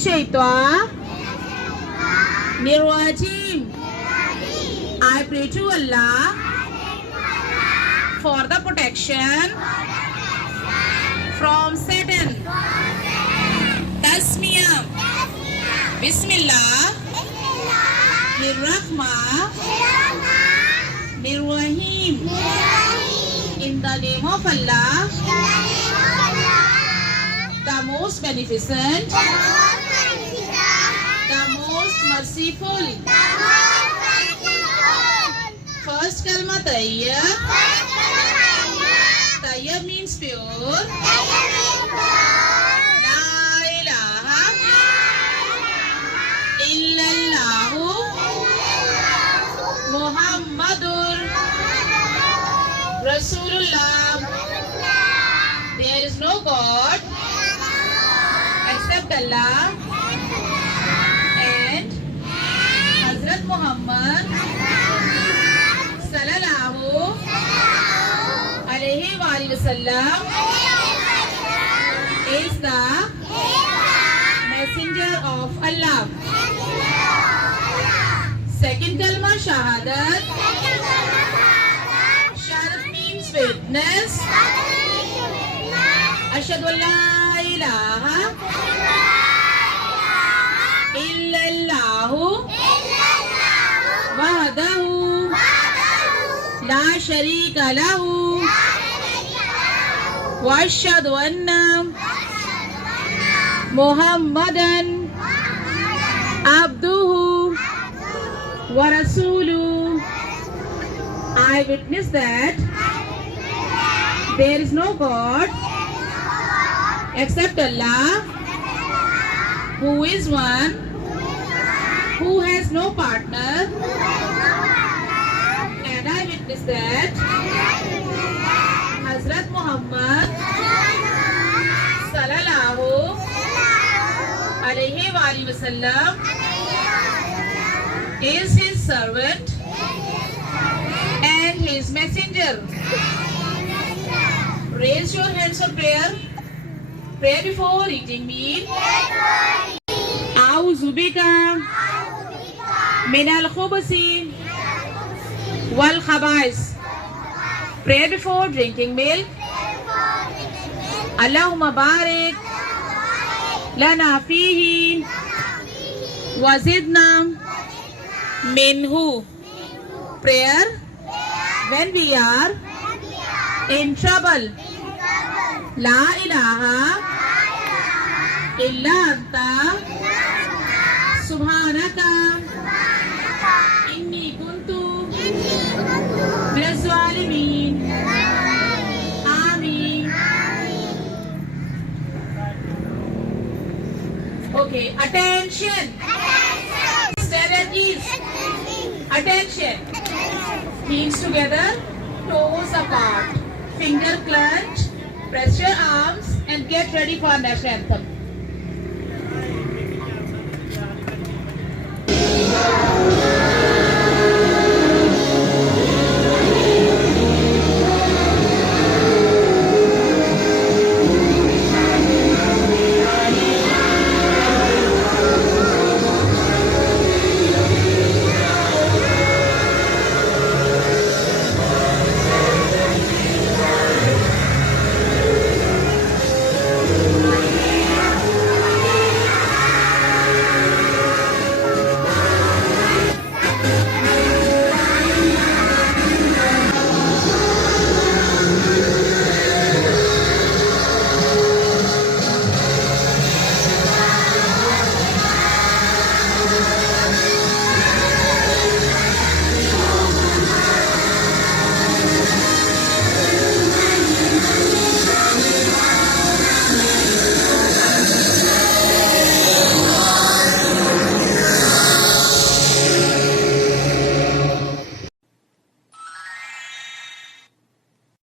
الشيطان الرجيم. I pray to Allah for the protection from Satan. Tasmiyah. Bismillah. Rahim. In the name of Allah, the most beneficent, the most merciful. First kalma tayyib. Tayyib means pure. La ilaha illallah Muhammadur Rasulullah. There is no God except Allah and Hazrat Muhammad sallallahu alayhi wa sallam is the messenger of Allah. Second kalma shahadat. Shahadat means witness. Ashhadu an la ilaha illallah wahdahu la sharika lahu wa ashhadu anna Muhammadan abduhu wa rasuluhu. I witness that there is no God except Allah, who is one, who has no partner, and I witness that Hazrat Muhammad sallallahu alayhi wa sallam is his servant and his messenger. Raise your hands for prayer. Pray before eating meal. A'udhu bika minal khubuthi wal khaba'is. Pray before drinking milk. Allahumma barik lana fihi wa zidna minhu. Prayer when we are in trouble. La ilaha illa anta subhanaka inni kuntu minaz zalimin. Ameen. Okay, attention. Stand at ease. Attention. Heels together, toes apart, finger clench. Press your arms and get ready for national anthem.